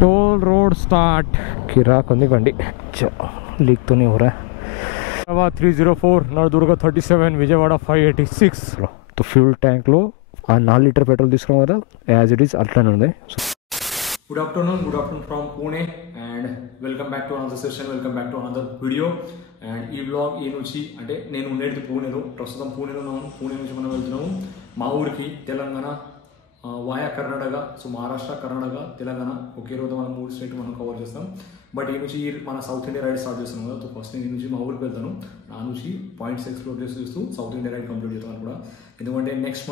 Toll road start किराक ఉంది బండి leak तो नहीं हो रहा है 304 नवदुर्ग 37 విజయవాడ 586 तो फ्यूल टैंक లో ఆ 4 లీటర్ పెట్రోల్ తీసుకున్నాం కదా యాజ్ ఇట్ ఈస్ అట్లానే ఉంది Good afternoon from Pune and welcome back to another session, welcome back to another video. And ఈ vlog ఈ నుంచి అంటే నేను ఉండేది పూణేలో, ప్రస్తుతం పూణేలో ఉన్నాను. పూణే నుంచి మనం వెళ్తున్నాము మా ఊరికి తెలంగాణ వాయా కర్ణాటక. సో మహారాష్ట్ర, కర్ణాటక, తెలంగాణ ఒకే రోజు మనం 3 స్టేట్ మనం కవర్ చేస్తాం. బట్ ఈ నుంచి మన సౌత్ ఇండియా రైడ్ స్టార్ట్ చేస్తున్నాం కదా. సో ఫస్ట్ నేను ఈ నుంచి మా ఊరికి వెళ్తాను, నా నుంచి పాయింట్స్ ఎక్స్ప్లోర్ చేస్తూ సౌత్ ఇండియా రైడ్ కంప్లీట్ చేస్తాను కూడా. ఎందుకంటే నెక్స్ట్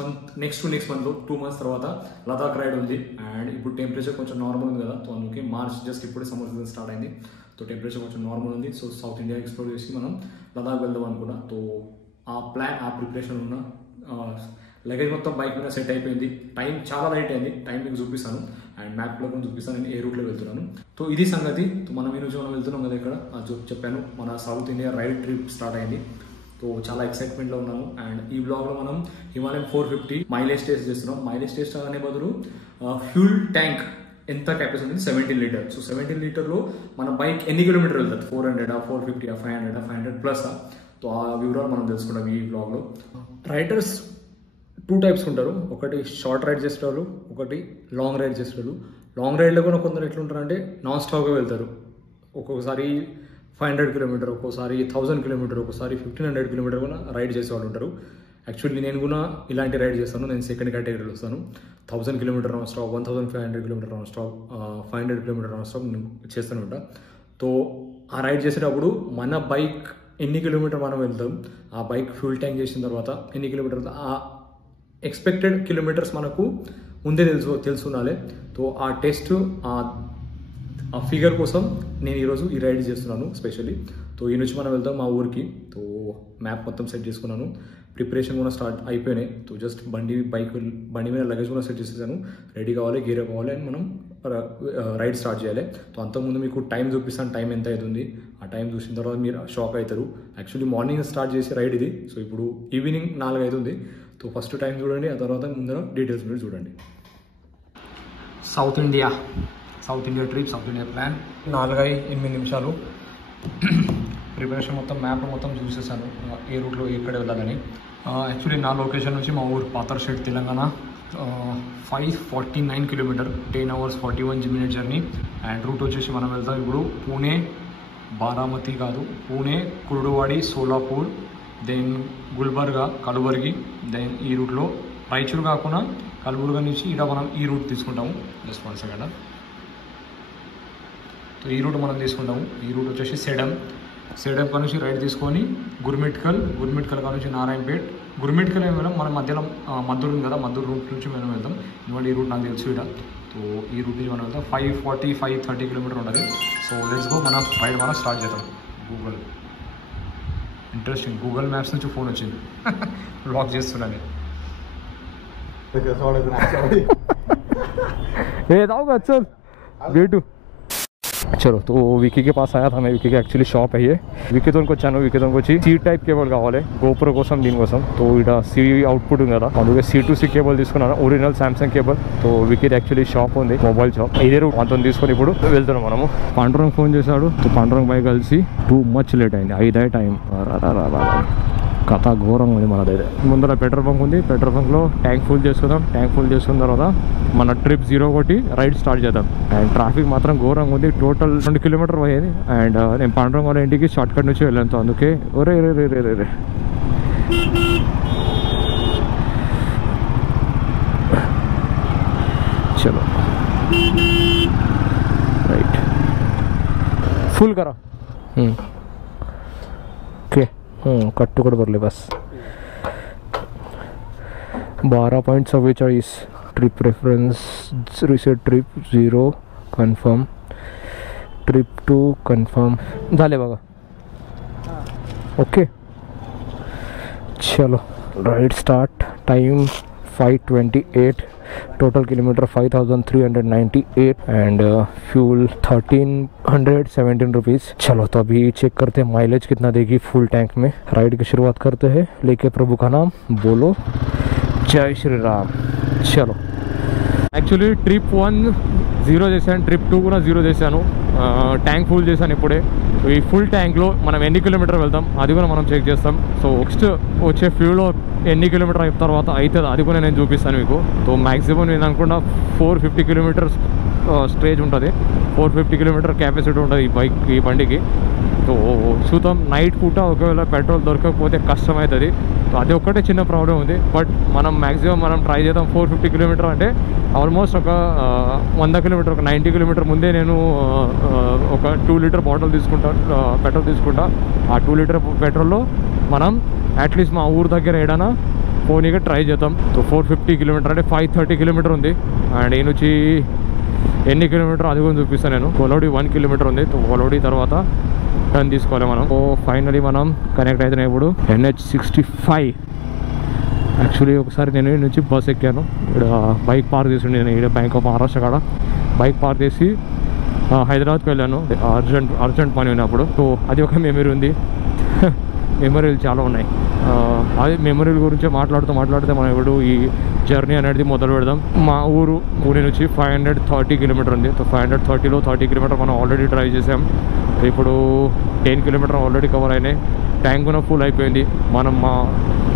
మంత్లో 2 months తర్వాత లదాఖ్ రైడ్ ఉంది. అండ్ ఇప్పుడు టెంపరేచర్ కొంచెం నార్మల్ ఉంది కదా. సో అందుకే మార్చ్ జస్ట్ ఇప్పుడే సమ్మర్ సీజన్ స్టార్ట్ అయింది. సో టెంపరేచర్ కొంచెం నార్మల్ ఉంది. సో సౌత్ ఇండియా ఎక్స్ప్లోర్ చేసి మనం లదాఖ్ వెళ్దాం అనుకున్నా. సో ఆ ప్లాన్, ఆ ప్రిపరేషన్ ఉన్న లగేజ్ మొత్తం బైక్ మీద సెట్ అయిపోయింది. టైం చాలా లైట్ అయింది. టైం మీకు చూపిస్తాను అండ్ మ్యాప్లో కూడా చూపిస్తాను నేను ఏ రూట్లో వెళ్తున్నాను. సో ఇది సంగతి. మనం ఈ నుంచి మనం వెళ్తున్నాం కదా. ఇక్కడ చెప్పాను మన south India ride trip start అయింది. సో చాలా ఎక్సైట్మెంట్లో ఉన్నాను. అండ్ ఈ బ్లాగ్లో మనం హిమాలయన్ 450 మైలేజ్ టెస్ట్ చేస్తున్నాం. మైలేజ్ టెస్ట్ అనే బదులు ఫ్యూల్ ట్యాంక్ ఎంత కెపాసిటీ ఉంది 17 లీటర్. సో 17 లీటర్లో మన బైక్ ఎన్ని కిలోమీటర్ వెళ్తుంది, 400, 450, 500, 500 ప్లస్. సో ఆ వివరాలు మనం తెలుసుకుంటాం ఈ బ్లాగ్లో. రైడర్స్ 2 types ఉంటారు. ఒకటి షార్ట్ రైడ్ చేసేవాళ్ళు, ఒకటి లాంగ్ రైడ్ చేసేవాళ్ళు. లాంగ్ రైడ్లో కూడా కొందరు ఎట్లుంటారంటే నాన్ స్టాప్గా వెళ్తారు. ఒక్కొక్కసారి 500 కిలోమీటర్, ఒక్కోసారి 1000 కిలోమీటర్, ఒక్కోసారి 1500 కిలోమీటర్ కూడా రైడ్ చేసేవాళ్ళు ఉంటారు. యాక్చువల్లీ నేను కూడా ఇలాంటి రైడ్ చేస్తాను. నేను సెకండ్ కేటగిరీలో వస్తాను. 1000 kilometre non stop, 1500 kilometre non stop, 500 kilometre non stop నేను చేస్తూనే ఉంటా. సో ఆ రైడ్ చేసేటప్పుడు మన బైక్ ఎన్ని కిలోమీటర్ మనం వెళ్తాం, ఆ బైక్ ఫ్యూల్ ట్యాంక్ చేసిన తర్వాత ఎన్ని కిలోమీటర్, ఆ ఎక్స్పెక్టెడ్ కిలోమీటర్స్ మనకు ముందే తెలుసుకునాలి. సో ఆ టెస్ట్, ఆ ఫిగర్ కోసం నేను ఈరోజు ఈ రైడ్ చేస్తున్నాను స్పెషల్లీ. సో ఈ నుంచి మనం వెళ్తాం మా ఊరికి. సో మ్యాప్ మొత్తం సెట్ చేసుకున్నాను, ప్రిపరేషన్ కూడా స్టార్ట్ అయిపోయినాయి. సో జస్ట్ బండి మీద లగేజ్ కూడా సెట్ చేసేసాను. రెడీ కావాలి, గేర్ కావాలి అని మనం రైడ్ స్టార్ట్ చేయాలి. సో అంతకుముందు మీకు టైం చూపిస్తాను, టైం ఎంత అవుతుంది. ఆ టైం చూసిన తర్వాత మీరు షాక్ అవుతారు. యాక్చువల్లీ మార్నింగ్ స్టార్ట్ చేసే రైడ్ ఇది. సో ఇప్పుడు ఈవినింగ్ 4 అవుతుంది. సో ఫస్ట్ టైం చూడండి, ఆ తర్వాత ముందర డీటెయిల్స్ మీరు చూడండి. South India trip, south India plan 4-8 నిమిషాలు ప్రిపరేషన్ మొత్తం, మ్యాప్ మొత్తం చూసేసాను ఏ రూట్లో ఎక్కడ వెళ్ళాలని. యాక్చువల్లీ నా లొకేషన్ నుంచి మా ఊరు Patharshed Telangana 549 kilometre, 10 hours 41 minute journey. And route వచ్చేసి మనం వెళ్తాం ఇప్పుడు పూణే, బారామతి కాదు, పూణే, కుర్డువాడి, సోలాపూర్, దెన్ గుల్బర్గా, కలబుర్గి, దెన్ ఈ రూట్లో రాయచూరు కాకుండా కలబుర్గా నుంచి ఇక్కడ మనం ఈ రూట్ తీసుకుంటాము. Just 1 second. సో ఈ రూట్ మనం తీసుకుంటాము. ఈ రూట్ వచ్చేసి సేడం కా నుంచి రైడ్ తీసుకొని గుర్మిట్కల్ కా నుంచి నారాయణపేట్. గుర్మిట్కల్ ఏమి వెళ్ళాం, మన మధ్యలో మద్దూరు ఉంది కదా, మద్దూరు రూట్ నుంచి మనం వెళ్దాం. ఇవాళ ఈ రూట్ నాకు తెలుసు ఇక్కడ. సో ఈ రూట్ నుంచి మనం వెళ్తాం. 540-530 కిలోమీటర్ ఉంటుంది. సో లెట్స్ గో, మన రైడ్ మనం స్టార్ట్ చేద్దాం. ఇంట్రెస్టింగ్, గూగుల్ మ్యాప్స్ నుంచి ఫోన్ వచ్చింది, బ్లాక్ చేస్తున్నాను. చలో तो विकी के पास आया था मैं. विकी की एक्चुअली షాప్ है ये. వికీతోనికి వచ్చాను. వికీతోనికి వచ్చి C టైప్ కేబుల్ కావాలి గోప్రో కోసం, దీనికోసం. సో ఇక్కడ C అవుట్పుట్ ఉంది కదా, అందుకే C2C కేబుల్ తీసుకున్నాను, original Samsung cable. So Vicky actually shop ఉంది, మొబైల్ షాప్. ఇదే రూట్ అంతా తీసుకొని ఇప్పుడు వెళ్తున్నాం మనము. పాండురంగ్ ఫోన్ చేశాడు. సో పాండురంగ్ బై కలిసి టూ మచ్ లేట్ అయింది, 5 టైం. కథ ఘోరంగా ఉంది మనదైతే. ముందర పెట్రోల్ బంక్ ఉంది, పెట్రోల్ బంక్లో ట్యాంక్ ఫుల్ చేసుకుందాం. ట్యాంక్ ఫుల్ చేసుకున్న తర్వాత మన ట్రిప్ 0 కొట్టి రైడ్ స్టార్ట్ చేద్దాం. అండ్ ట్రాఫిక్ మాత్రం ఘోరంగా ఉంది. టోటల్ 2 కిలోమీటర్ పోయేది. అండ్ నేను పాండురంగ్ వాళ్ళ ఇంటికి షార్ట్ కట్ నుంచి వెళ్ళాను. అందుకే ఒరే రే రే రే రే చలో రైట్ फुल करा ओके कट्टू कट भरले बस 12.44 trip reference reset trip 0 confirm trip 2 confirm झाले बघा ओके चलो ride start time 5:28 total kilometre 5398 and fuel 1317 rupees. चलो तो अभी चेक करते हैं माइलेज कितना देगी फुल टैंक में। राइड की शुरुआत करते हैं, लेके प्रभु का नाम बोलो जय श्री राम। चलो एक्चुअली ट्रिप 1 0 చేశాను, ట్రిప్ 2 కూడా 0 చేశాను. ట్యాంక్ ఫుల్ చేశాను ఇప్పుడే. సో ఈ ఫుల్ ట్యాంక్లో మనం ఎన్ని కిలోమీటర్ వెళ్తాం అది కూడా మనం చెక్ చేస్తాం. సో నెక్స్ట్ వచ్చే ఫ్యూలో ఎన్ని కిలోమీటర్ అయిన తర్వాత అవుతుంది అది కూడా నేను చూపిస్తాను మీకు. సో మ్యాక్సిమం నేను అనుకున్నా 450 కిలోమీటర్స్ స్ట్రేజ్ ఉంటుంది, 450 కిలోమీటర్ కెపాసిటీ ఉంటుంది ఈ బండికి. సో చూద్దాం, నైట్ పూట ఒకవేళ పెట్రోల్ దొరకకపోతే కష్టమవుతుంది. సో అది ఒక్కటే చిన్న ప్రాబ్లం ఉంది. బట్ మనం మ్యాక్సిమం మనం ట్రై చేద్దాం. 450 కిలోమీటర్ అంటే ఆల్మోస్ట్ ఒక 100 కిలోమీటర్, ఒక 90 కిలోమీటర్ ముందే నేను ఒక 2 లీటర్ బాటిల్ పెట్రోల్ తీసుకుంటా. ఆ 2 లీటర్ పెట్రోల్లో మనం అట్లీస్ట్ మా ఊరు దగ్గర ఏడైనా పోనీగా ట్రై చేద్దాం. సో 450 కిలోమీటర్ అంటే 530 కిలోమీటర్ ఉంది. అండ్ ఈ నుంచి ఎన్ని కిలోమీటర్ అది కూడా చూపిస్తాను నేను. కొలౌడి 1 కిలోమీటర్ ఉంది. సో కొలౌడి తర్వాత టర్న్ తీసుకోవాలి మనం. సో ఫైనలీ మనం కనెక్ట్ అవుతున్నాయి ఇప్పుడు NH65. యాక్చువల్లీ ఒకసారి నేను ఈ నుంచి బస్ ఎక్కాను. ఇక్కడ బైక్ పార్క్ చేసి నేను ఇక్కడ బ్యాంక్ ఆఫ్ మహారాష్ట్ర కాడ బైక్ పార్క్ చేసి హైదరాబాద్కి వెళ్ళాను. అర్జెంట్ పని ఉన్నప్పుడు. సో అది ఒక మెమరీ ఉంది. మెమరీలు చాలా ఉన్నాయి. అది మెమరీల గురించి మాట్లాడితే మనం ఇప్పుడు ఈ జర్నీ అనేది మొదలు పెడదాం. మా ఊరు పూణే నుంచి 530 కిలోమీటర్ ఉంది. సో 530లో 30 కిలోమీటర్ మనం ఆల్రెడీ డ్రైవ్ చేసాం. ఇప్పుడు 10 కిలోమీటర్ ఆల్రెడీ కవర్ అయినాయి. ట్యాంక్ కూడా ఫుల్ అయిపోయింది.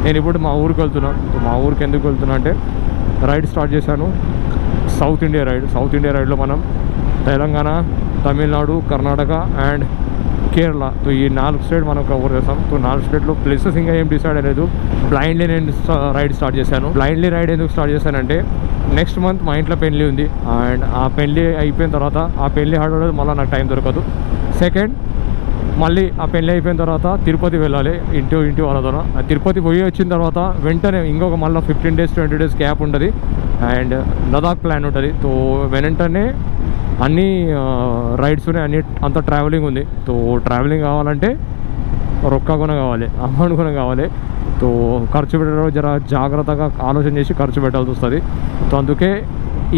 నేను ఇప్పుడు మా ఊరికి వెళ్తున్నాను. సో మా ఊరికి ఎందుకు వెళ్తున్నా అంటే రైడ్ స్టార్ట్ చేశాను, south India ride. South India రైడ్లో మనం తెలంగాణ, తమిళనాడు, కర్ణాటక అండ్ కేరళ. సో ఈ 4 స్టేట్ మనం కవర్ చేస్తాం. సో 4 స్టేట్లో ప్లేసెస్ ఇంకా ఏం డిసైడ్ అయ్యలేదు. బ్లైండ్లీ నేను రైడ్ స్టార్ట్ చేశాను. బ్లైండ్లీ రైడ్ ఎందుకు స్టార్ట్ చేశానంటే నెక్స్ట్ మంత్ మా ఇంట్లో పెళ్ళి ఉంది. అండ్ ఆ పెళ్ళి అయిపోయిన తర్వాత ఆ పెళ్ళి హడావిడి మళ్ళీ నాకు టైం దొరకదు. సెకండ్, మళ్ళీ ఆ పెళ్ళి అయిపోయిన తర్వాత తిరుపతి వెళ్ళాలి ఇంటి వాళ్ళతో. ఆ తిరుపతి పోయి వచ్చిన తర్వాత వెంటనే ఇంకొక మళ్ళీ 15 days 20 days గ్యాప్ ఉంటుంది. అండ్ లదాఖ్ ప్లాన్ ఉంటుంది. సో వెంటనే అన్నీ రైడ్స్ ఉన్నాయి, అన్ని అంత ట్రావెలింగ్ ఉంది. సో ట్రావెలింగ్ కావాలంటే రొక్క కూడా కావాలి, అమౌంట్ కూడా కావాలి. సో ఖర్చు పెట్టడం జర జాగ్రత్తగా ఆలోచన చేసి ఖర్చు పెట్టాల్సి వస్తుంది. సో అందుకే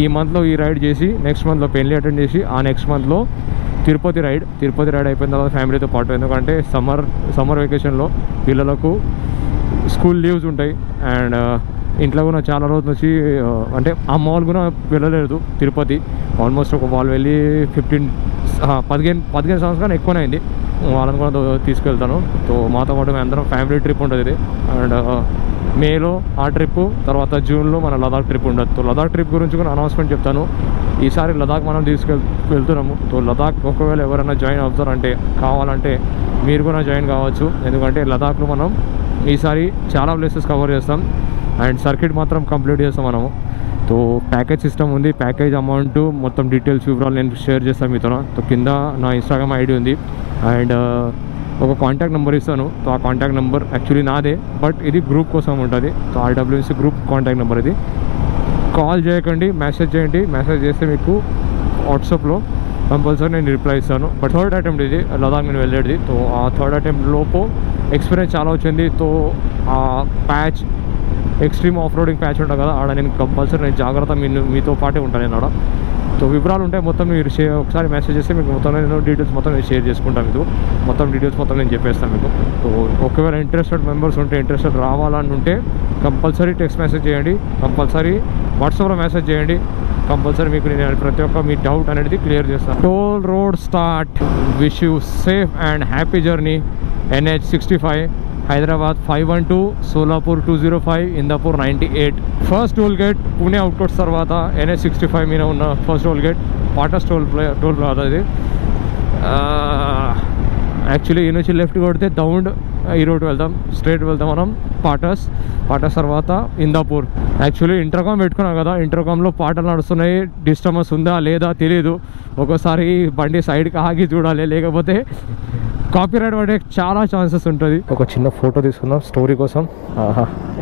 ఈ మంత్లో ఈ రైడ్ చేసి నెక్స్ట్ మంత్లో పెళ్ళి అటెండ్ చేసి ఆ నెక్స్ట్ మంత్లో తిరుపతి రైడ్ అయిపోయిన తర్వాత ఫ్యామిలీతో పాటు. ఎందుకంటే సమ్మర్ వెకేషన్లో పిల్లలకు స్కూల్ లీవ్స్ ఉంటాయి. అండ్ ఇంట్లో కూడా చాలా రోజుల నుంచి అంటే అమ్మ వాళ్ళు కూడా వెళ్ళలేదు తిరుపతి. ఆల్మోస్ట్ వాళ్ళు వెళ్ళి 15 సంవత్సరాలు ఎక్కువనే అయింది. వాళ్ళని కూడా తీసుకెళ్తాను. సో మాతో పాటు మేము అందరం ఫ్యామిలీ ట్రిప్ ఉంటుంది ఇది. అండ్ మేలో ఆ ట్రిప్, తర్వాత జూన్లో మన లదాఖ్ ట్రిప్ ఉండదు. సో లదాఖ్ ట్రిప్ గురించి కూడా అనౌన్స్మెంట్ చెప్తాను. ఈసారి లదాఖ్ మనం వెళ్తున్నాము. సో లదాఖ్ ఒకవేళ ఎవరైనా జాయిన్ అవుతారంటే కావాలంటే మీరు కూడా జాయిన్ కావచ్చు. ఎందుకంటే లదాఖ్లో మనం ఈసారి చాలా ప్లేసెస్ కవర్ చేస్తాం. అండ్ సర్క్యూట్ మాత్రం కంప్లీట్ చేస్తాం మనము. సో ప్యాకేజ్ సిస్టమ్ ఉంది. ప్యాకేజ్ అమౌంట్ మొత్తం డీటెయిల్స్ వివరాలు నేను షేర్ చేస్తాను మీతో. సో కింద నా ఇన్స్టాగ్రామ్ ఐడి ఉంది. అండ్ ఒక కాంటాక్ట్ నెంబర్ ఇస్తాను. సో ఆ కాంటాక్ట్ నెంబర్ యాక్చువల్లీ నాదే, బట్ ఇది గ్రూప్ కోసం ఉంటుంది. So RWC group contact number ఇది. కాల్ చేయకండి, మెసేజ్ చేయండి. మెసేజ్ చేస్తే మీకు వాట్సాప్లో కంపల్సరీ నేను రిప్లై ఇస్తాను. బట్ థర్డ్ అటెంప్ట్ ఇది లదాఖ్ నేను వెళ్ళేది. సో ఆ థర్డ్ అటెంప్ట్ లోపు ఎక్స్పీరియన్స్ చాలా వచ్చింది. సో ఆ patch extreme off roading patch ఉంటుంది కదా, ఆడ నేను కంపల్సరీ నేను జాగ్రత్త మీతో పాటే ఉంటాను నేను ఆడ. సో వివరాలు ఉంటాయి మొత్తం. మీరు ఒకసారి మెసేజ్ చేస్తే మీకు మొత్తం నేను డీటెయిల్స్ మొత్తం నేను షేర్ చేసుకుంటాను. మీకు మొత్తం డీటెయిల్స్ మొత్తం నేను చెప్పేస్తాను మీకు. సో ఒకవేళ ఇంట్రెస్టెడ్ మెంబర్స్ ఉంటే, ఇంట్రెస్టెడ్ రావాలని ఉంటే కంపల్సరీ టెక్స్ట్ మెసేజ్ చేయండి, కంపల్సరీ వాట్సాప్లో మెసేజ్ చేయండి. కంపల్సరీ మీకు నేను ప్రతి ఒక్క మీ డౌట్ అనేది క్లియర్ చేస్తాను. Toll road start. Wish you safe and happy journey. NH65 Hyderabad 512, Solapur 205, Indapur 98. First toll gate Pune outskirts తర్వాత NH65 మీద ఉన్న first toll gate Patas toll plaza ఇది. యాక్చువల్లీ ఈ నుంచి లెఫ్ట్ కొడితే దౌండ్ ఈ రోడ్ వెళ్తాం, స్ట్రైట్ వెళ్తాం మనం పాటస్ తర్వాత ఇందాపూర్. యాక్చువల్లీ ఇంటర్కామ్ పెట్టుకున్నాం కదా, ఇంటర్కామ్లో పాటలు నడుస్తున్నాయి. డిస్టర్బెన్స్ ఉందా లేదా తెలియదు. ఒక్కోసారి బండి సైడ్కి ఆగి చూడాలి, లేకపోతే కాపీరైట్ పడే చాలా ఛాన్సెస్ ఉంటుంది. ఒక చిన్న ఫోటో తీసుకుందాం స్టోరీ కోసం.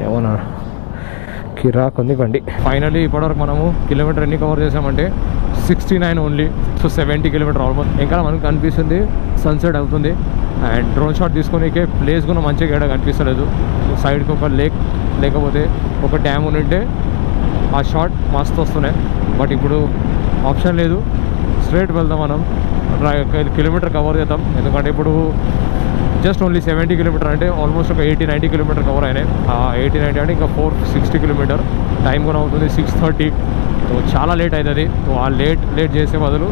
ఏమన్నా కిరాక్ ఉంది బండి. ఫైనల్లీ ఇప్పటివరకు మనము కిలోమీటర్ ఎన్ని కవర్ చేసామంటే 69 ఓన్లీ. So 70 kilometre almost. ఇంకా మనకు కనిపిస్తుంది సన్సెట్ అవుతుంది. అండ్ డ్రోన్ షాట్ తీసుకునే ప్లేస్ కూడా మంచిగా ఏడా కనిపిస్తలేదు. సైడ్కి ఒక లేకపోతే ఒక డ్యామ్ ఉంటే ఆ షాట్ మస్తు వస్తున్నాయి. బట్ ఇప్పుడు ఆప్షన్ లేదు, స్ట్రైట్ వెళ్దాం మనం. కిలోమీటర్ కవర్ చేద్దాం. ఎందుకంటే ఇప్పుడు జస్ట్ ఓన్లీ 70 కిలోమీటర్ అంటే ఆల్మోస్ట్ ఒక 80-90 కిలోమీటర్ కవర్ అయినాయి. 80-90 అంటే ఇంకా 460 కిలోమీటర్. టైం కూడా అవుతుంది 6:30. సో చాలా లేట్ అవుతుంది. సో ఆ లేట్ చేసే బదులు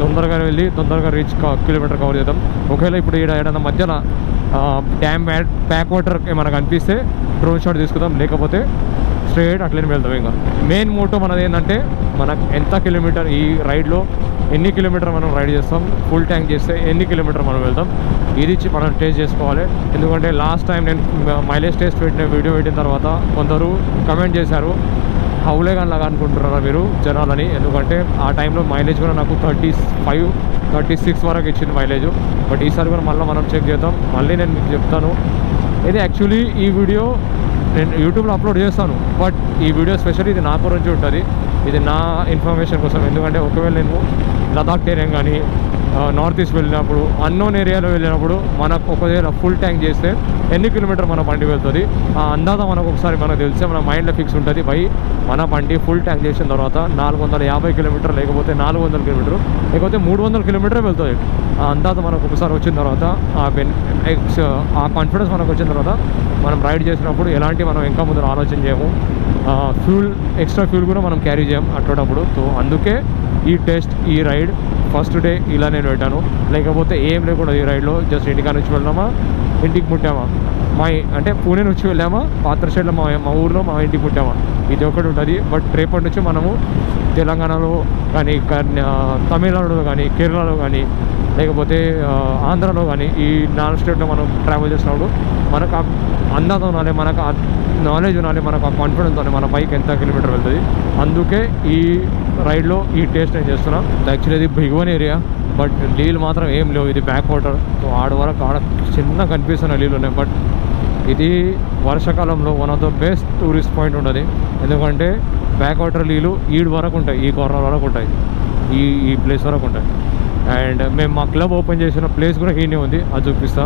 తొందరగా వెళ్ళి తొందరగా రీచ్ కిలోమీటర్ కవర్ చేద్దాం. ఒకవేళ ఇప్పుడు ఏదైనా మధ్యలో డ్యామ్ బ్యాక్ వాటర్ ఏమైనా కనిపిస్తే డ్రోన్ షాట్ తీసుకుందాం, లేకపోతే స్ట్రైట్ అట్లనే వెళ్తాం. ఇంకా మెయిన్ మోటో మనది ఏంటంటే మనకు ఎంత కిలోమీటర్ ఈ రైడ్లో ఎన్ని కిలోమీటర్ మనం రైడ్ చేస్తాం, ఫుల్ ట్యాంక్ చేస్తే ఎన్ని కిలోమీటర్ మనం వెళ్తాం, ఇది మనం టేస్ట్ చేసుకోవాలి. ఎందుకంటే లాస్ట్ టైం నేను మైలేజ్ టెస్ట్ వీడియో పెట్టిన తర్వాత కొందరు కమెంట్ చేశారు, హౌలే లాగా అనుకుంటున్నారా మీరు జనాలని. ఎందుకంటే ఆ టైంలో మైలేజ్ కూడా నాకు 35-36 వరకు ఇచ్చింది మైలేజ్. బట్ ఈసారి కూడా మళ్ళీ మనం చెక్ చేద్దాం. మళ్ళీ నేను మీకు చెప్తాను, ఇది యాక్చువల్లీ ఈ వీడియో నేను యూట్యూబ్లో అప్లోడ్ చేస్తాను. బట్ ఈ వీడియో స్పెషల్లీ ఇది నా గురించి ఉంటుంది, ఇది నా ఇన్ఫర్మేషన్ కోసం. ఎందుకంటే ఒకవేళ నేను లదాఖ్ టెరెన్ కానీ నార్త్ ఈస్ట్ వెళ్ళినప్పుడు, అన్నోన్ ఏరియాలో వెళ్ళినప్పుడు మనకు ఒకవేళ ఫుల్ ట్యాంక్ చేస్తే ఎన్ని కిలోమీటర్ మన బండి వెళ్తుంది ఆ అందాజ మనకు ఒకసారి మనకు తెలిస్తే మన మైండ్లో ఫిక్స్ ఉంటుంది. మన బండి ఫుల్ ట్యాంక్ చేసిన తర్వాత 450 కిలోమీటర్, లేకపోతే 400 కిలోమీటర్, లేకపోతే 300 కిలోమీటర్ వెళ్తుంది. ఆ అందాజ మనకు ఒకసారి వచ్చిన తర్వాత ఆ కాన్ఫిడెన్స్ మనకు వచ్చిన తర్వాత మనం రైడ్ చేసినప్పుడు ఎలాంటి మనం ఇంకా ముందు ఆలోచన చేయము. ఎక్స్ట్రా ఫ్యూల్ కూడా మనం క్యారీ చేయం అట్టేటప్పుడు. సో అందుకే ఈ టెస్ట్, ఈ రైడ్ ఫస్ట్ డే ఇలా నేను పెట్టాను. లేకపోతే ఏం లేకుండా ఈ రైడ్లో జస్ట్ ఇంటికా నుంచి వెళ్ళామా, ఇంటికి ముట్టామా, అంటే పూణే నుంచి వెళ్ళామా, పాత్రశేడ్లో మా ఊర్లో మా ఇంటికి ముట్టామా, ఇది ఒకటి ఉంటుంది. బట్ రేపటి నుంచి మనము తెలంగాణలో కానీ, తమిళనాడులో కానీ, కేరళలో కానీ, లేకపోతే ఆంధ్రాలో కానీ, ఈ 4 స్టేట్లో మనం ట్రావెల్ చేసినప్పుడు మనకు అందాజం ఉండాలి, మనకు నాలెడ్జ్ ఉండాలి, మనకు ఆ కాన్ఫిడెన్స్ ఉండాలి మన బైక్ ఎంత కిలోమీటర్ వెళ్తుంది. అందుకే ఈ రైడ్లో ఈ టేస్ట్ నేను చేస్తున్నాను. యాక్చువల్లీ ఇది బిగువన్ ఏరియా, బట్ నీళ్ళు మాత్రం ఏం లేవు, ఇది బ్యాక్ వాటర్. సో ఆడ చిన్న కనిపిస్తున్న నీళ్ళు ఉన్నాయి. బట్ ఇది వర్షాకాలంలో one of the best tourist point ఉంటుంది. ఎందుకంటే బ్యాక్ వాటర్ నీళ్ళు ఈడు వరకు ఉంటాయి, ఈ కార్నర్ వరకు ఉంటాయి, ఈ ప్లేస్ వరకు ఉంటాయి. అండ్ మేము మా క్లబ్ ఓపెన్ చేసిన ప్లేస్ కూడా ఈయనే ఉంది, అది చూపిస్తా.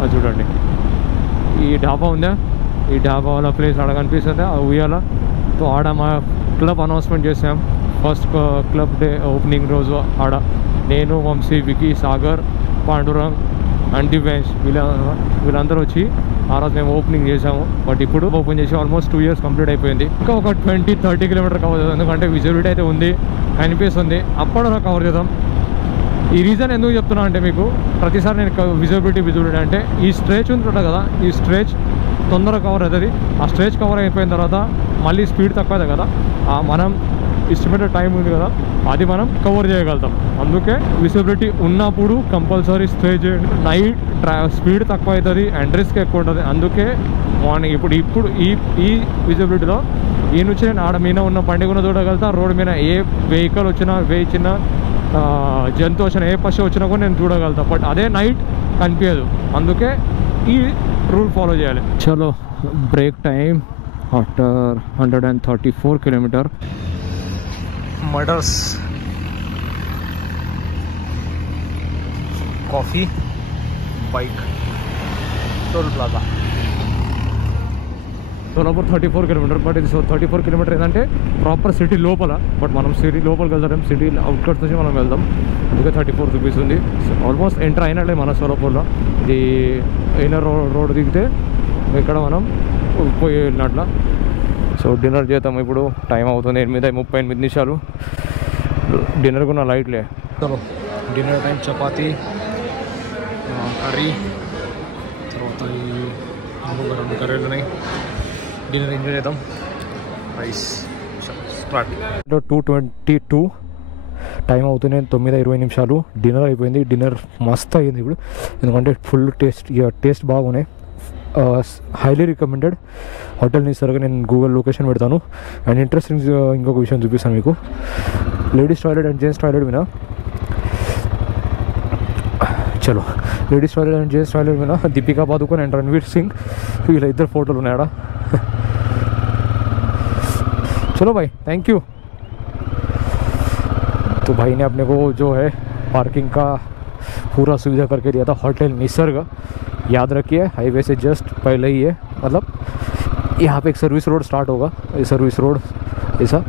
అది చూడండి, ఈ డాబా ఉందా, ఈ డాబా వాళ్ళ ప్లేస్ ఆడ కనిపిస్తుందా, ఆ ఉయ్యాల. సో ఆడ మా క్లబ్ అనౌన్స్మెంట్ చేసాం ఫస్ట్ క్లబ్ డే ఓపెనింగ్ రోజు. ఆడ నేను, వంశీ, వికీ, సాగర్, పాండురంగ్ అండ్ దివేష్ వీళ్ళందరూ వచ్చి ఆ రోజు మేము ఓపెనింగ్ చేసాము. బట్ ఇప్పుడు ఓపెన్ చేసి ఆల్మోస్ట్ 2 years కంప్లీట్ అయిపోయింది. ఇంకా ఒక 20-30 కిలోమీటర్ కవర్ చేద్దాం, ఎందుకంటే విజిబిలిటీ అయితే ఉంది, కనిపిస్తుంది. అప్పుడు కవర్ చేద్దాం. ఈ రీజన్ ఎందుకు చెప్తున్నా అంటే, మీకు ప్రతిసారి నేను విజిబిలిటీ అంటే ఈ స్ట్రెచ్ ఉంటుంది కదా, ఈ స్ట్రెచ్ తొందరగా కవర్ అవుతుంది. ఆ స్ట్రెచ్ కవర్ అయిపోయిన తర్వాత మళ్ళీ స్పీడ్ తక్కువ అవుతుంది కదా, మనం ఎస్టిమేటెడ్ టైం ఉంది కదా, అది మనం కవర్ చేయగలుగుతాం. అందుకే విజిబిలిటీ ఉన్నప్పుడు కంపల్సరీ స్టే చేయండి. నైట్ స్పీడ్ తక్కువ అవుతుంది అండ్ రిస్క్ ఎక్కువ ఉంటుంది. అందుకే మార్నింగ్ ఇప్పుడు ఈ విజిబిలిటీలో ఈ నుంచి నేను ఆడ మీద ఉన్న బండి కూడా చూడగలుగుతా, రోడ్ మీద ఏ వెహికల్ వచ్చినా, చిన్న జంతువు వచ్చినా, ఏ పశువు వచ్చినా కూడా నేను చూడగలుగుతా. బట్ అదే నైట్ కనిపించదు. అందుకే ఈ రూల్ ఫాలో చేయాలి. చలో బ్రేక్ టైం ఆఫ్టర్ 134 కిలోమీటర్. మర్డర్స్, coffee, bike, toll plaza, Solapur 34 kilometre. But ఇది 34 కిలోమీటర్ ఏంటంటే ప్రాపర్ సిటీ లోపల. బట్ మనం సిటీ లోపలికి వెళ్తాం, సిటీ అవుట్కట్స్ నుంచి మనం వెళ్దాం. అందుకే 34 చూపిస్తుంది. ఆల్మోస్ట్ ఎంటర్ అయినట్లే మన సోలాపూర్లో. ఇది ఇన్నర్ రోడ్ దిగితే ఇక్కడ మనం పోయి వెళ్ళినట్ల. సో డిన్నర్ చేద్దాం. ఇప్పుడు టైం అవుతుంది 8:38 నిమిషాలు. డిన్నర్ కూడా లైట్లే. చలో డిన్నర్ టైం. చపాతీ, కర్రీ, తర్వాత ఈ 2 కర్రీలు ఉన్నాయి. డిన్నర్ ఎంజాయ్ చేద్దాం. Rice start. 2:22 టైం అవుతుంది, 9:20 నిమిషాలు. డిన్నర్ అయిపోయింది. డిన్నర్ మస్త్ అయ్యింది ఇప్పుడు, ఎందుకంటే ఫుల్ టేస్ట్ బాగున్నాయి. హైలీ రికమెండెడ్ హోటల్ నిసర్గ. నేను గూగుల్ లొకేషన్ పెడతాను. అండ్ ఇంట్రెస్టింగ్ ఇంకొక విషయం చూపిస్తాను మీకు. Ladies toilet and gents toilet మీద, చలో ladies toilet and gents toilet మీద దీపికా పాదుకోన్ అండ్ రణ్वीर सिंह వీళ్ళ ఇద్దరు ఫోటోలు ఉన్నాయా. चलो भाई, थैंक यू. तो भाई ने अपने को जो है पार्किंग का पूरा सुविधा करके दिया था. होटल निसर्ग, याद रखिए, हाईवे से जस्ट पहले ही है. मतलब यहाँ पे एक सर्विस रोड स्टार्ट होगा, ये सर्विस रोड ऐसा,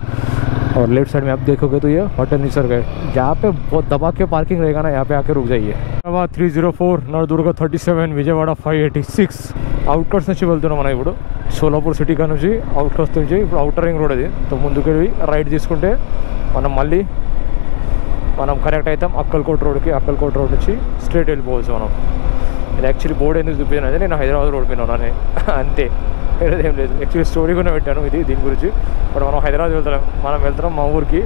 और लेफ्ट साइड में आप देखोगे तो ये होटल निसर्ग है. यहाँ पे बहुत दबा के पार्किंग रहेगा ना, यहाँ पे आके रुक जाइए. హైదరాబాద్ 304, నవదుర్గ 37, విజయవాడ 586. అవుట్కట్స్ నుంచి వెళ్తున్నాం మనం ఇప్పుడు. సోలాపూర్ సిటీ కా నుంచి అవుట్కట్స్ నుంచి ఇప్పుడు అవుటర్ రింగ్ రోడ్ అది. ముందుకు వెళ్ళి రైట్ తీసుకుంటే మనం కనెక్ట్ అవుతాం అక్కల్కోట్ రోడ్కి. అక్కల్కోట్ రోడ్ నుంచి స్ట్రైట్ వెళ్ళిపోవచ్చు మనం. నేను యాక్చువల్లీ బోర్డు ఎందుకు చూపించాను, నేను హైదరాబాద్ రోడ్ మీద ఉన్నాను అంతే, వేరేదేం లేదు. యాక్చువల్లీ స్టోరీ కూడా పెట్టాను దీని గురించి. బట్ మనం హైదరాబాద్ మనం వెళ్తున్నాం మా ఊరికి,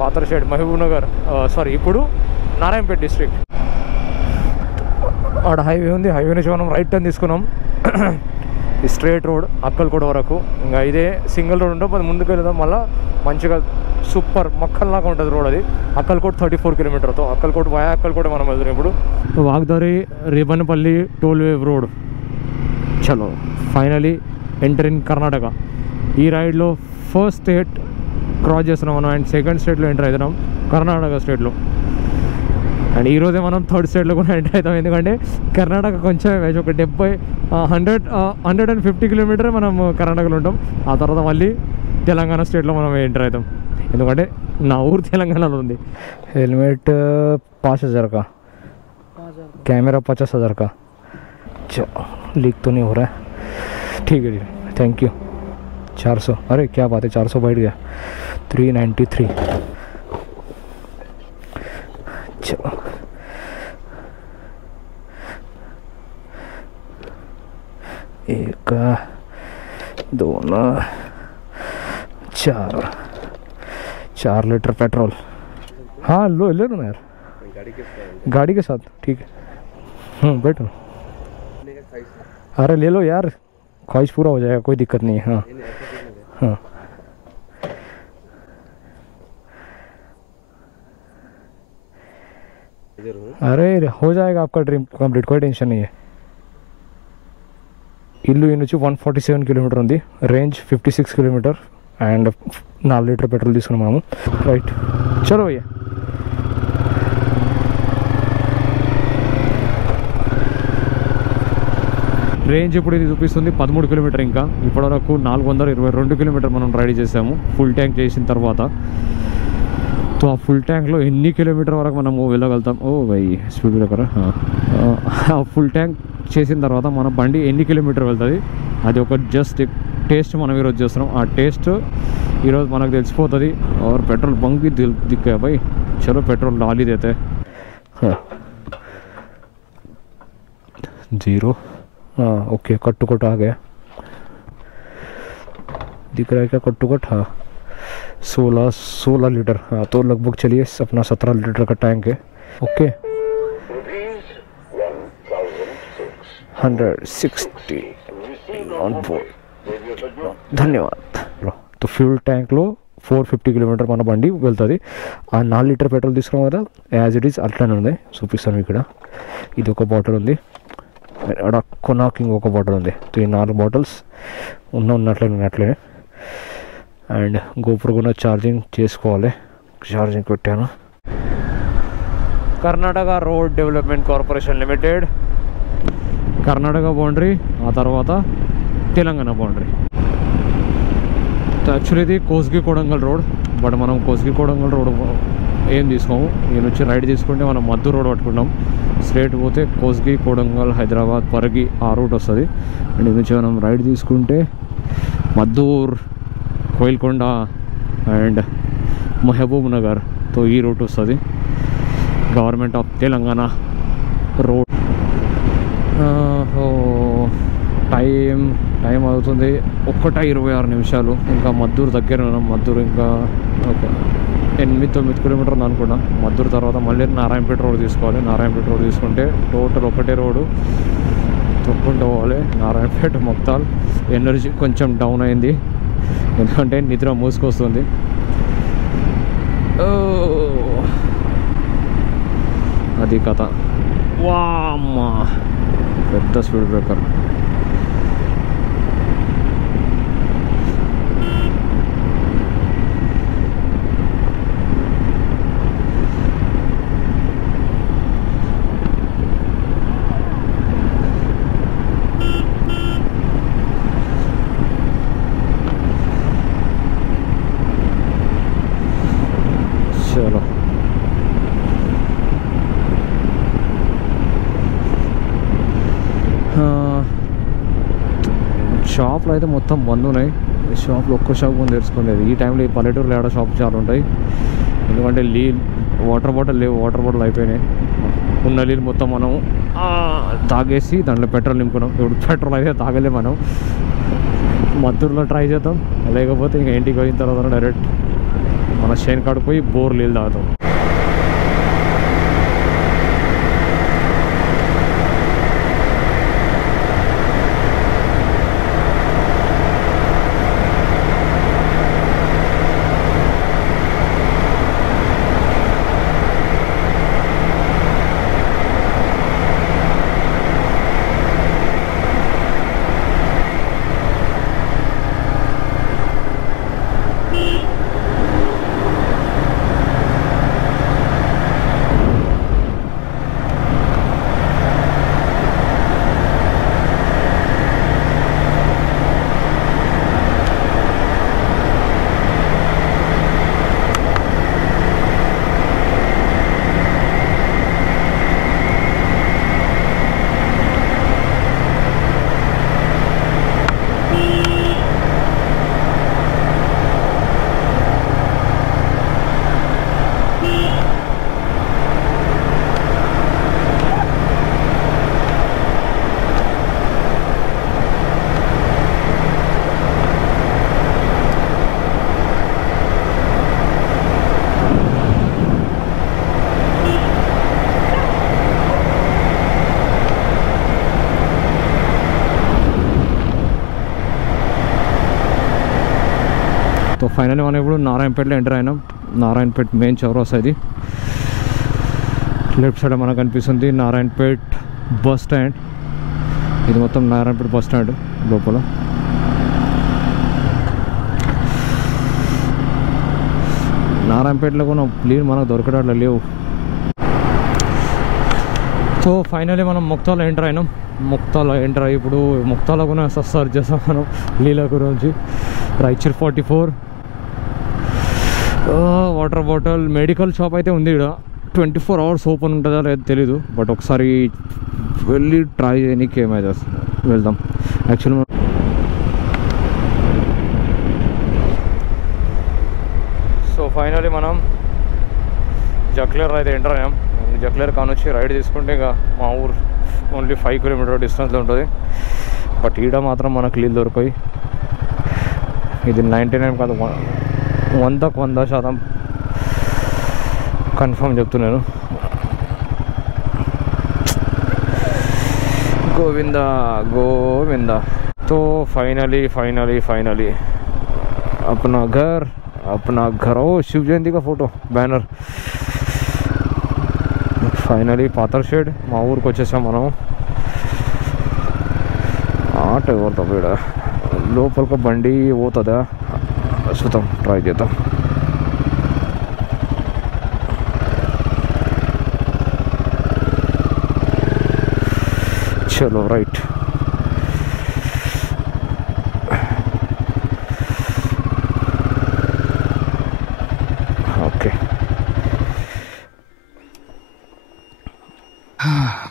పాతరషేడ్, మహబూబ్ నగర్, ఇప్పుడు నారాయణపేట డిస్ట్రిక్ట్. ఆడ హైవే ఉంది, హైవే నుంచి మనం రైట్ టర్న్ తీసుకున్నాం. ఈ స్ట్రైట్ రోడ్ అక్కల్కోట వరకు. ఇంకా ఇదే సింగిల్ రోడ్ ఉంటుంది, ముందుకు వెళ్దాం. మళ్ళీ మంచిగా సూపర్ మక్కల్లాగా ఉంటుంది రోడ్ అది. అక్కల్కోట 34 కిలోమీటర్తో అక్కల్కోట వయా అక్కల్కోట మనం వెళ్తున్నాం ఇప్పుడు. వాగ్దారి రేబన్పల్లి టోల్ వేవ్ రోడ్. చలో ఫైనలీ ఎంటర్ ఇన్ కర్ణాటక. ఈ రైడ్లో ఫస్ట్ స్టేట్ క్రాస్ చేస్తున్నాం మనం, అండ్ సెకండ్ స్టేట్లో ఎంటర్ అవుతున్నాం కర్ణాటక స్టేట్లో. అండ్ ఈరోజే మనం థర్డ్ స్టేట్లో కూడా ఎంటర్ అవుతాం, ఎందుకంటే కర్ణాటక కొంచెం ఒక 150 కిలోమీటర్ మనం కర్ణాటకలో ఉంటాం. ఆ తర్వాత మళ్ళీ తెలంగాణ స్టేట్లో మనం ఎంటర్ అవుతాం, ఎందుకంటే నా ఊరు తెలంగాణలో ఉంది. हेलमेट 5000 का, कैमरा 50,000 का. लीक तो नहीं हो रहा है, ठीक है जी, थैंक यू. 400, अरे क्या बात है, 400 बैठ गया. 393. चलो एक, दो, 4 लीटर पेट्रोल. हाँ लो ले लो ना यार, गाड़ी के साथ ठीक है. बैठो. अरे ले लो यार, ख्वाहिश पूरा हो जाएगा, कोई दिक्कत नहीं है. हाँ हाँ अरे हो जाएगा आपका ड्रीम कंप्लीट, कोई टेंशन नहीं है. ఇల్లు ఈ నుంచి 147 కిలోమీటర్ ఉంది, range 56 kilometre, and 4 litre petrol తీసుకున్నాము. రైట్ చలో భయ్యా. రేంజ్ ఇప్పుడు ఇది చూపిస్తుంది 13 కిలోమీటర్. ఇంకా ఇప్పటివరకు 422 కిలోమీటర్ మనం రైడ్ చేసాము ఫుల్ ట్యాంక్ చేసిన తర్వాత. సో ఆ ఫుల్ ట్యాంక్లో ఎన్ని కిలోమీటర్ వరకు మనము వెళ్ళగలుగుతాం? ఓ భయ్ స్పీడ్ బ్రేకర్. ఆ ఫుల్ ట్యాంక్ చేసిన తర్వాత మన బండి ఎన్ని కిలోమీటర్ వెళ్తుంది, అది ఒక జస్ట్ టేస్ట్ మనం ఈరోజు చేస్తున్నాం. ఆ టేస్ట్ ఈరోజు మనకు తెలిసిపోతుంది. और पेट्रोल बंक भी दिख गया भाई, चलो पेट्रोल डाल ही देते हैं. 0, हाँ ओके, कट टू कट आ गया, दिख रहा है क्या कट टू कट? हाँ 16 लीटर. हाँ तो लगभग चलिए अपना 17 लीटर का टैंक है. ओके 160 ऑन बोर्ड, धन्यवाद. तो ఫ్యూల్ ట్యాంక్లో 450 కిలోమీటర్ మన బండి వెళ్తుంది. ఆ 4 లీటర్ పెట్రోల్ తీసుకున్నాం కదా, యాజ్ ఇట్ ఈస్ అట్లానే ఉంది. చూపిస్తాను ఇక్కడ. ఇది ఒక బాటిల్ ఉంది, అక్కడ కొనాక్ ఇంకొక బాటిల్ ఉంది. సో ఈ 4 బాటిల్స్ ఉన్నట్లే. అండ్ గోప్రో కూడా ఛార్జింగ్ చేసుకోవాలి, ఛార్జింగ్ పెట్టాను. Karnataka road development corporation limited, Karnataka boundary, ఆ తర్వాత తెలంగాణ బౌండరీ. యాక్చువల్లీ ఇది కోస్గి కొడంగల్ రోడ్, బట్ మనం కోస్గి కొడంగల్ రోడ్ ఏం తీసుకోము. ఈ నుంచి రైట్ తీసుకుంటే మనం మద్దూర్ రోడ్ పట్టుకుంటాం. స్ట్రైట్ పోతే కోస్గి కొడంగల్ హైదరాబాద్ పరగి ఆ రూట్ వస్తుంది. అండ్ ఈ నుంచి మనం రైట్ తీసుకుంటే మద్దూర్, కోయిల్కొండ అండ్ మహబూబ్ నగర్, తో ఈ రూట్ వస్తుంది. Government of Telangana road. Time అవుతుంది 1:26 నిమిషాలు. ఇంకా మద్దూరు దగ్గర ఉన్నాం. మద్దూరు ఇంకా ఒక 8-9 కిలోమీటర్లు అనుకున్నాం. మద్దూరు తర్వాత మళ్ళీ నారాయణపేట రోడ్ తీసుకోవాలి. నారాయణపేట రోడ్ తీసుకుంటే టోటల్ ఒకటే రోడ్డు తొక్కుంటూ పోవాలి. నారాయణపేట మొక్తాల్. ఎనర్జీ కొంచెం డౌన్ అయింది, ఎందుకంటే నిద్ర మూసుకొస్తుంది. అది కథ. వామ్మా పెద్ద స్పీడ్ బ్రేకర్. చలో అయితే మొత్తం బంద్ ఉన్నాయి. షాప్లో ఒక్క షాప్ ముందు తెరుచుకోలేదు. ఈ టైంలో ఈ పల్లెటూరులో ఏడ షాప్ చాలా ఉంటాయి. ఎందుకంటే వాటర్ బాటిల్ లేవు, వాటర్ బాటిల్ అయిపోయినాయి. ఉన్న నీళ్ళు మొత్తం మనం తాగేసి దాంట్లో పెట్రోల్ నింపుకున్నాం. ఇప్పుడు పెట్రోల్ అయితే తాగలే మనం. మద్దూరులో ట్రై చేద్దాం, లేకపోతే ఇంకా ఇంటికి పోయిన తర్వాత డైరెక్ట్ మన షేన్ కాడికి పోయి బోర్ నీళ్ళు తాగుతాం. तो फाइनली మనం ఇప్పుడు నారాయణపేటలో ఎంటర్ అయినాం. నారాయణపేట మెయిన్ చౌరస్తా ఇది. లెఫ్ట్ సైడ్ మనకు కనిపిస్తుంది నారాయణపేట బస్ స్టాండ్. ఇది మొత్తం నారాయణపేట బస్ స్టాండ్ లోపల. నారాయణపేటలో కూడా నీళ్ళు మనకు దొరకడం లేవు. సో ఫైనలీ మనం ముక్తాలో ఎంటర్ అయినాం. ముక్తాలో ఎంటర్ అయ్యి ఇప్పుడు ముక్తాలో కూడా సర్చ్ చేస్తాం మనం నీళ్ళ గురించి. Raichur 44 water bottle medical shop అయితే ఉంది ఇక్కడ. 24 hours ఓపెన్ ఉంటుందా లేదు తెలీదు, బట్ ఒకసారి వెళ్ళి ట్రై చేయడానికి ఏమైతే వెళ్దాం. యాక్చువల్లీ సో ఫైనలీ మనం జక్లేర్ అయితే ఎంటర్ అయ్యాం. జక్లేర్ కానొచ్చి రైడ్ తీసుకుంటే ఇక మా ఊరు ఓన్లీ 5 kilometer డిస్టెన్స్లో ఉంటుంది. బట్ ఈడ మాత్రం మనకు నీళ్ళు దొరికాయి. ఇది 99 కాదు 100% కన్ఫర్మ్ చెప్తున్నాను. గోవింద గోవింద. तो फाइनली अपना घर ओ शिव जयंती का फोटो बैनर फाइनली पातर शेड మా ఊరికి వచ్చేసాం మనం. ఆట ఎవరితో ఇక్కడ లోపలికి బండి పోతుందా చూద్దాం, ట్రై చేద్దాం. చలో రైట్. ఓకే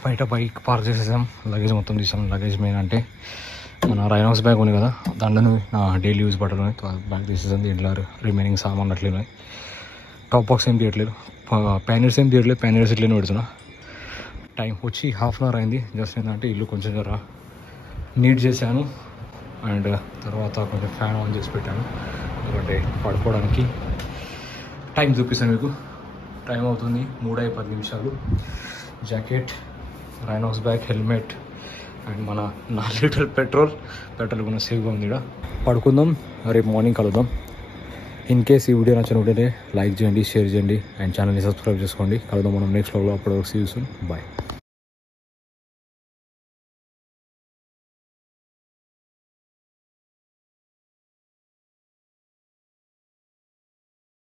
బయట బైక్ పార్క్ చేసేసాం. లగేజ్ మొత్తం తీసాం. లగేజ్ మెయిన్ అంటే మన రైనాక్స్ బ్యాగ్ ఉంది కదా, దాంట్లో నా డైలీ యూజ్ బట్టలు ఉన్నాయి. బ్యాగ్ తీసేసాం. దీంట్లో రిమైనింగ్ సామాన్ అట్లే ఉన్నాయి. టాప్ బాక్స్ ఏం తీయట్లేదు, ప్యానర్స్ ఏం తీయట్లేదు. ప్యానర్స్ ఇట్లనే పెడుతున్నా. టైం వచ్చి 1/2 hour అయింది. జస్ట్ ఏంటంటే ఇల్లు కొంచెం జర నీట్ చేశాను అండ్ తర్వాత కొంచెం ఫ్యాన్ ఆన్ చేసి పెట్టాను. ఎందుకంటే పడుకోవడానికి టైం చూపిస్తాను మీకు. టైం అవుతుంది 3:10. జాకెట్, రైనాక్స్ బ్యాగ్, హెల్మెట్ అండ్ మన 4 లీటర్ పెట్రోల్ కూడా సేఫ్గా ఉంది. ఇక్కడ పడుకుందాం, రేపు మార్నింగ్ కలుద్దాం. ఇన్ కేస్ ఈ వీడియో నచ్చినట్లయితే లైక్ చేయండి, షేర్ చేయండి అండ్ ఛానల్ని సబ్స్క్రైబ్ చేసుకోండి. కలుద్దాం మనం నెక్స్ట్ వ్లాగ్లో. అప్పటివరకు సీ యూ సూన్. బాయ్.